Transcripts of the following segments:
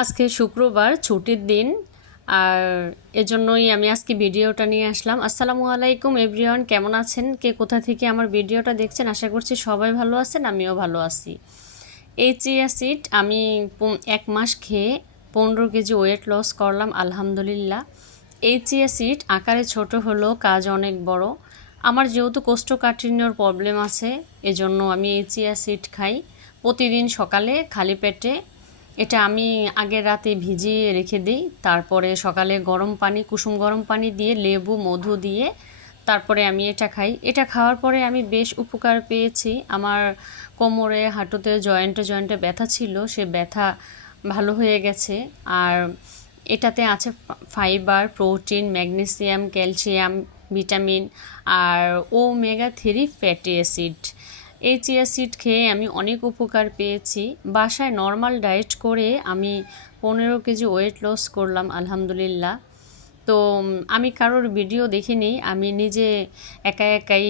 আজকে শুক্রবার ছুটির দিন আর এজন্যই আমি আজকে ভিডিওটা নিয়ে আসলাম। আসসালামু আলাইকুম এভরিওয়ান, কেমন আছেন? কে কোথা থেকে আমার ভিডিওটা দেখছেন? আশা করছি সবাই ভালো আছেন, আমিও ভালো আছি। এই চিয়া সিড আমি 1 মাস খেয়ে 15 কেজি ওয়েট লস করলাম আলহামদুলিল্লাহ। এই চিয়া সিড আকারে ছোট হলেও কাজ অনেক বড়। আমার যেহেতু কোষ্ঠকাঠিন্যর প্রবলেম আছে, এজন্য আমি এই চিয়া সিড খাই প্রতিদিন সকালে খালি পেটে। এটা আমি আগের রাতে ভিজিয়ে রেখে দিই, তারপরে সকালে গরম পানি, কুসুম গরম পানি দিয়ে লেবু মধু দিয়ে তারপরে আমি এটা খাই। এটা খাওয়ার পরে আমি বেশ উপকার পেয়েছি। আমার কোমরে হাঁটুতে জয়েন্টে জয়েন্টে ব্যথা ছিল, সে ব্যথা ভালো হয়ে গেছে। আর এটাতে আছে fibre, protein, magnesium, calcium, vitamin আর ওমেগা 3 ফ্যাটি অ্যাসিড। এই চিয়া সিড খেয়ে আমি অনেক উপকার পেয়েছি। বাসায় নর্মাল ডায়েট করে আমি 15 কেজি ওয়েট লস করলাম আলহামদুলিল্লাহ। তো আমি কারোর ভিডিও দেখিনি, আমি নিজে একা একাই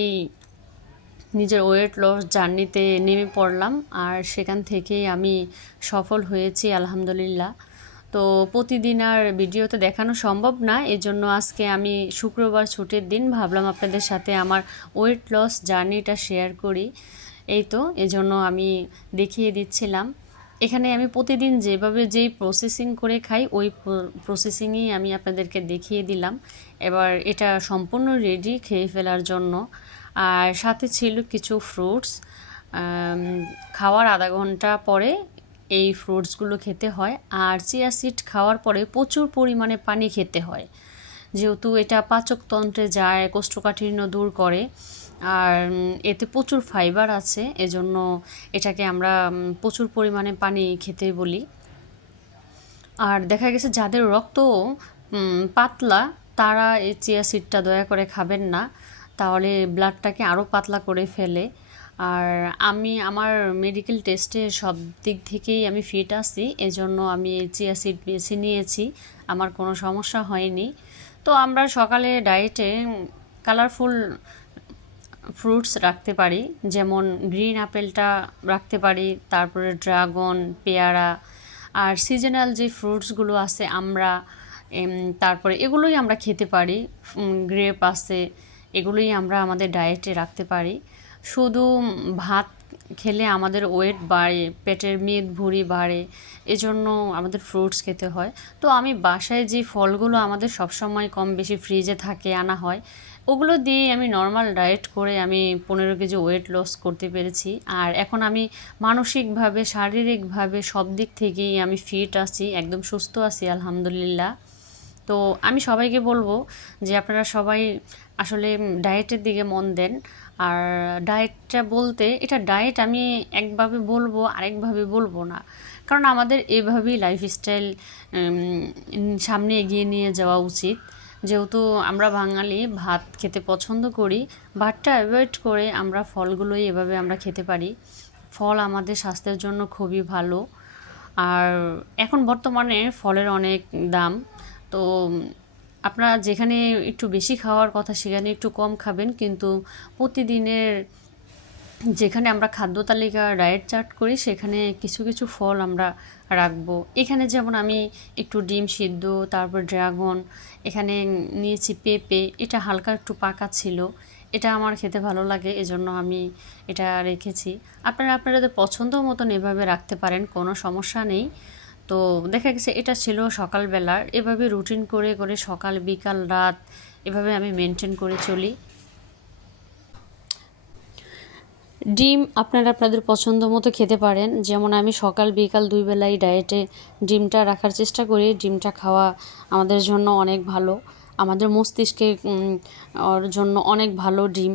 নিজের ওয়েট লস জার্নিতে নেমে পড়লাম আর সেখান থেকেই আমি সফল হয়েছি আলহামদুলিল্লাহ। তো প্রতিদিন আর ভিডিওতে দেখানো সম্ভব না, এজন্য আজকে আমি শুক্রবার ছুটির দিন ভাবলাম আপনাদের সাথে আমার ওয়েট লস জার্নিটা শেয়ার করি। এই তো এজন্য আমি দেখিয়ে দিচ্ছিলাম। এখানে আমি প্রতিদিন যেই প্রসেসিং করে খাই ওই প্রসেসিংই আমি আপনাদেরকে দেখিয়ে দিলাম। এবার এটা সম্পূর্ণ রেডি খেয়ে ফেলার জন্য। আর সাথে ছিল কিছু ফ্রুটস। খাওয়ার আধা ঘন্টা পরে এই ফ্রুটসগুলো খেতে হয়। আর চিয়া সিড খাওয়ার পরে প্রচুর পরিমাণে পানি খেতে হয়, যেহেতু এটা পাচকতন্ত্রে যায়, কোষ্ঠকাঠিন্য দূর করে। আর এতে প্রচুর ফাইবার আছে, এজন্য এটাকে আমরা প্রচুর পরিমাণে পানি খেতে বলি। আর দেখা গেছে যাদের রক্ত পাতলা, তারা এই চিয়া সিডটা দয়া করে খাবেন না, তাহলে ব্লাডটাকে আরও পাতলা করে ফেলে। আর আমি আমার মেডিকেল টেস্টে সব দিক থেকেই আমি ফিট আছি, এজন্য আমি এই চিয়া সিড বেছে নিয়েছি, আমার কোনো সমস্যা হয়নি। তো আমরা সকালে ডায়েটে কালারফুল ফ্রুটস রাখতে পারি, যেমন গ্রিন আপেলটা রাখতে পারি, তারপরে ড্রাগন, পেয়ারা। আর সিজনাল যে ফ্রুটসগুলো আছে আমরা তারপরে এগুলোই আমরা খেতে পারি। গ্রেপ আছে, এগুলোই আমরা আমাদের ডায়েটে রাখতে পারি। শুধু ভাত খেলে আমাদের ওয়েট বাড়ে, পেটের মেদ ভুঁড়ি বাড়ে, এজন্য আমাদের ফ্রুটস খেতে হয়। তো আমি বাসায় যে ফলগুলো আমাদের সবসময় কম বেশি ফ্রিজে থাকে আনা হয়, ওগুলো দিয়েই আমি নর্মাল ডায়েট করে আমি 15 কেজি ওয়েট লস করতে পেরেছি। আর এখন আমি মানসিকভাবে, শারীরিকভাবে সব দিক থেকেই আমি ফিট আছি, একদম সুস্থ আছি আলহামদুলিল্লাহ। তো আমি সবাইকে বলবো যে আপনারা সবাই আসলে ডায়েটের দিকে মন দেন। আর ডায়েটটা বলতে, এটা ডায়েট আমি একভাবে বলবো, আরেকভাবে বলবো না, কারণ আমাদের এভাবেই লাইফস্টাইল সামনে এগিয়ে নিয়ে যাওয়া উচিত। যেহেতু আমরা বাঙালি ভাত খেতে পছন্দ করি, ভাতটা অ্যাভয়েড করে আমরা ফলগুলোই এভাবে আমরা খেতে পারি। ফল আমাদের স্বাস্থ্যের জন্য খুবই ভালো। আর এখন বর্তমানে ফলের অনেক দাম, তো আপনারা যেখানে একটু বেশি খাওয়ার কথা সেখানে একটু কম খাবেন, কিন্তু প্রতিদিনের যেখানে আমরা খাদ্য তালিকা ডায়েট চার্ট করি সেখানে কিছু কিছু ফল আমরা রাখবো। এখানে যেমন আমি একটু ডিম সিদ্ধ, তারপর ড্রাগন, এখানে নিয়েছি পেঁপে, এটা হালকা একটু পাকা ছিল, এটা আমার খেতে ভালো লাগে, এজন্য আমি এটা রেখেছি। আপনারা আপনাদের পছন্দ মতন এভাবে রাখতে পারেন, কোনো সমস্যা নেই। তো দেখা গেছে এটা ছিল সকালবেলার, এভাবে রুটিন করে করে সকাল বিকাল রাত এভাবে আমি মেনটেন করে চলি। ডিম আপনারা আপনাদের পছন্দ মতো খেতে পারেন, যেমন আমি সকাল বিকাল 2 বেলাই ডায়েটে ডিমটা রাখার চেষ্টা করি। ডিমটা খাওয়া আমাদের জন্য অনেক ভালো, আমাদের মস্তিষ্কের ওর জন্য অনেক ভালো ডিম।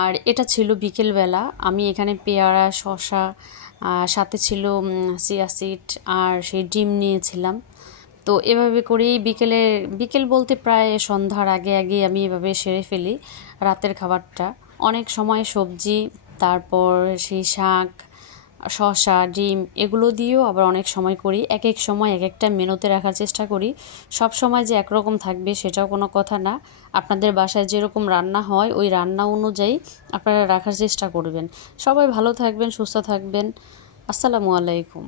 আর এটা ছিল বিকেলবেলা, আমি এখানে পেয়ারা, শসা, সাথে ছিল চিয়া সিড আর সেই ডিম নিয়েছিলাম। তো এভাবে করেই বিকেল বলতে প্রায় সন্ধ্যার আগে আগে আমি এভাবে সেরে ফেলি রাতের খাবারটা। অনেক সময় সবজি, তারপর সেই শাক, শসা, ডিম এগুলো দিয়েও আবার অনেক সময় করি। এক এক সময় এক একটা মেনুতে রাখার চেষ্টা করি। সব সময় যে একরকম থাকবে সেটাও কোনো কথা না। আপনাদের বাসায় যেরকম রান্না হয় ওই রান্না অনুযায়ী আপনারা রাখার চেষ্টা করবেন। সবাই ভালো থাকবেন, সুস্থ থাকবেন। আসসালামু আলাইকুম।